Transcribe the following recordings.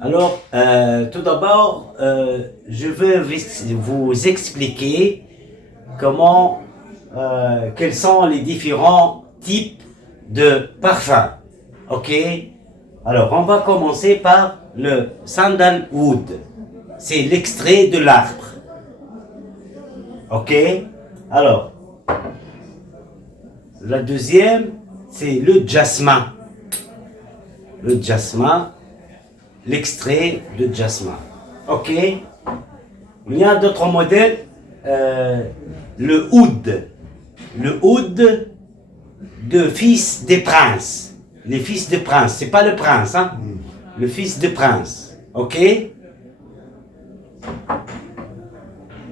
Alors, tout d'abord, je vais vous expliquer quels sont les différents types de parfums. Ok? Alors, on va commencer par le sandalwood. C'est l'extrait de l'arbre. Ok? Alors, la deuxième, c'est le jasmin. Le jasmin, l'extrait de jasmin. Ok? Il y a d'autres modèles. Le oud. Le oud de fils des princes. Les fils de princes. C'est pas le prince, hein? Le fils de prince. Ok?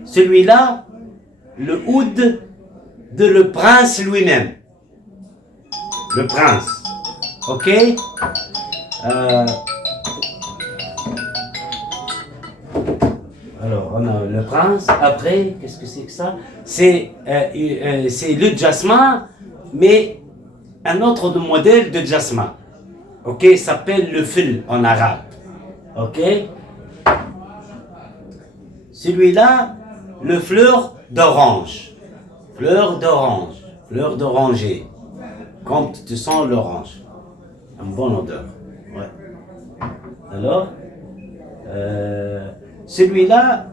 Celui-là, le oud de le prince lui-même. Le prince. Ok? Alors, on a le prince. Après, qu'est-ce que c'est que ça? C'est le jasmin, mais un autre modèle de jasmin. Ok? Il s'appelle le fil en arabe. Ok? Celui-là, le fleur d'orange. Fleur d'orange. Fleur d'oranger. Quand tu sens l'orange. Une bonne odeur. Ouais. Alors, celui-là,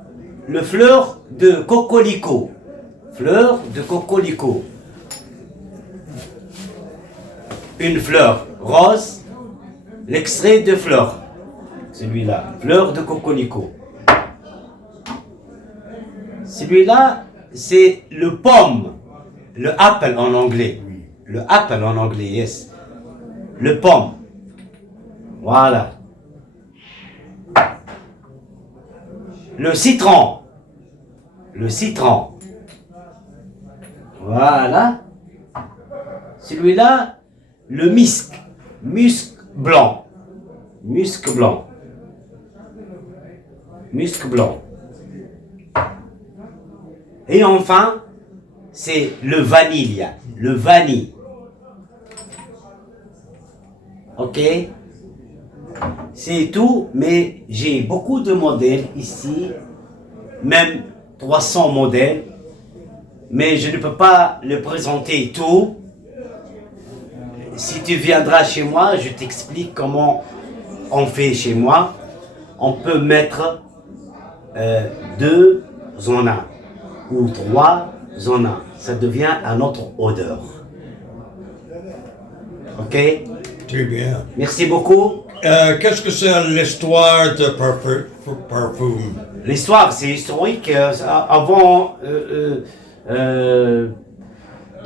le fleur de cocorico. Fleur de cocorico. Une fleur rose, l'extrait de fleur. Celui-là, fleur de cocorico. Celui-là, c'est le pomme, le apple en anglais. Le apple en anglais, yes. Le pomme. Voilà. Le citron. Le citron. Voilà. Celui-là, le musc. Musc blanc. Musc blanc. Musc blanc. Et enfin, c'est le vanille. Le vanille. Ok? C'est tout, mais j'ai beaucoup de modèles ici, même 300 modèles, mais je ne peux pas le présenter tout. Si tu viendras chez moi, je t'explique comment on fait chez moi. On peut mettre 2 en un ou 3 en un. Ça devient un autre odeur. Ok? Très bien. Merci beaucoup. Qu'est-ce que c'est l'histoire de parfum? L'histoire, c'est historique. Avant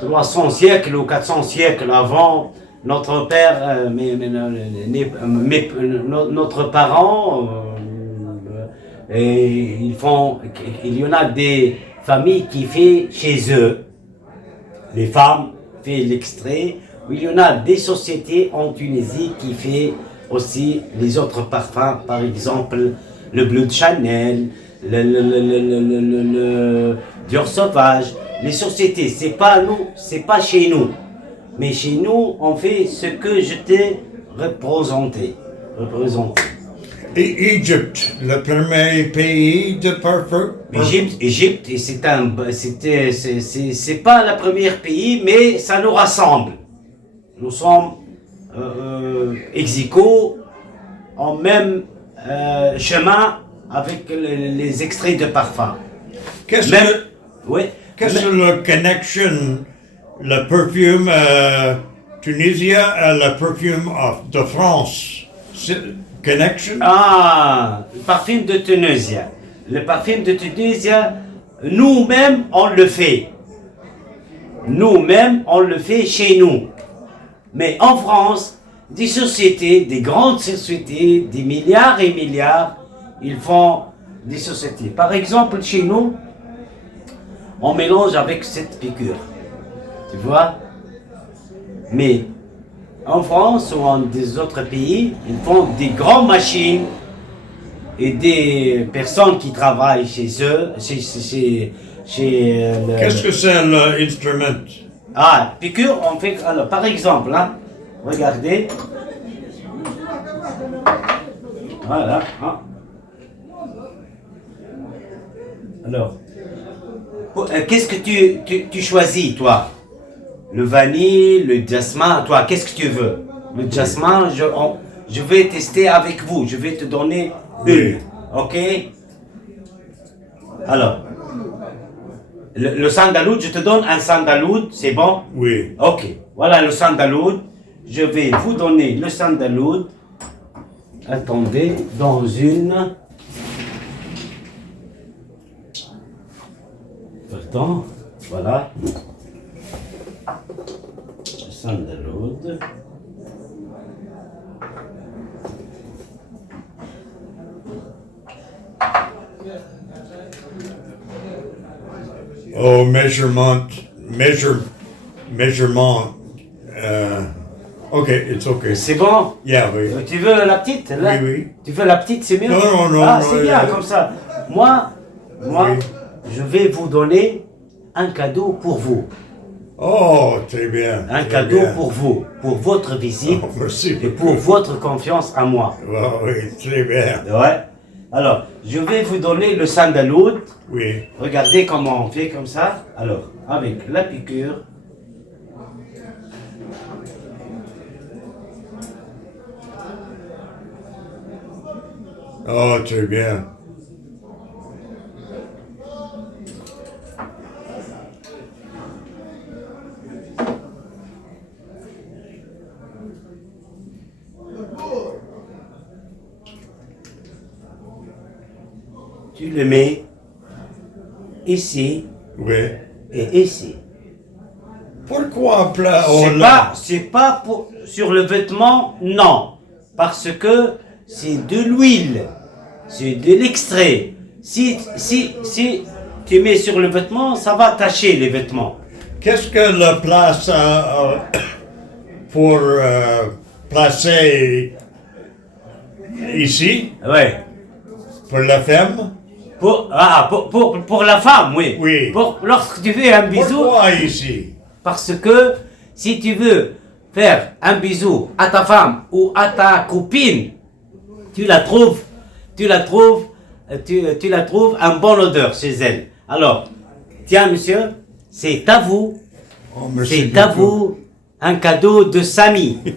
300 siècles ou 400 siècles avant, notre père, notre parent, il y en a des familles qui font chez eux. Les femmes font l'extrait. Il y en a des sociétés en Tunisie qui font aussi les autres parfums, par exemple le bleu de Chanel, le Dior sauvage. Les sociétés, c'est pas nous, c'est pas chez nous. Mais chez nous, on fait ce que je t'ai représenté. Et Égypte, le premier pays de parfum? Égypte, c'est pas le premier pays, mais ça nous rassemble. Nous sommes ex-aequo, en même chemin avec les extraits de parfum. Qu'est-ce que la connexion, le parfum tunisien et le parfum de France? Connection? Ah, le parfum de Tunisie. Le parfum de Tunisie, nous-mêmes, on le fait. Nous-mêmes, on le fait chez nous. Mais en France, des sociétés, des grandes sociétés, des milliards et milliards, ils font des sociétés. Par exemple, chez nous, on mélange avec cette piqûre. Tu vois? Mais en France ou en des autres pays, ils font des grandes machines et des personnes qui travaillent chez eux, Qu'est-ce que c'est l'instrument? Ah, piqûre, on fait... Alors, par exemple, hein, regardez. Voilà. Hein. Alors, qu'est-ce que tu choisis, toi? Le vanille, le jasmin, toi, qu'est-ce que tu veux? Le jasmin, je vais tester avec vous. Je vais te donner une. Ok? Alors, le sandalwood, je te donne un sandalwood, c'est bon? Oui. Ok. Voilà le sandalwood. Je vais vous donner le sandalwood. Attendez, dans une... Pardon, voilà. Le sandalwood. Oh, measurement. Okay, it's okay. C'est bon? Yeah, oui. Tu veux la petite là? Oui, oui. Tu veux la petite, c'est mieux? Non, Ah, c'est bien, oui. comme ça. Moi, Oui. je vais vous donner un cadeau pour vous. Oh, très bien. Un très cadeau bien. pour vous, pour votre visite Oh, merci. et pour votre confiance en moi. Oh, oui, très bien. Ouais. Alors, je vais vous donner le sandalwood. Oui. Regardez comment on fait comme ça. Alors, avec la piqûre. Oh, très bien. Tu le mets ici Oui. et ici. Pourquoi plat? C'est pas pour, sur le vêtement, non. Parce que c'est de l'huile. C'est de l'extrait. Si tu mets sur le vêtement, ça va tacher les vêtements. Qu'est-ce que la place pour placer ici, Ouais. pour la femme? Pour la femme, oui. Oui. Lorsque tu fais un bisou, Pourquoi ici? parce que si tu veux faire un bisou à ta femme ou à ta copine, tu la trouves un bon odeur chez elle. Alors, tiens monsieur, c'est à vous, Oh, merci c'est à beaucoup. vous un cadeau de Samy.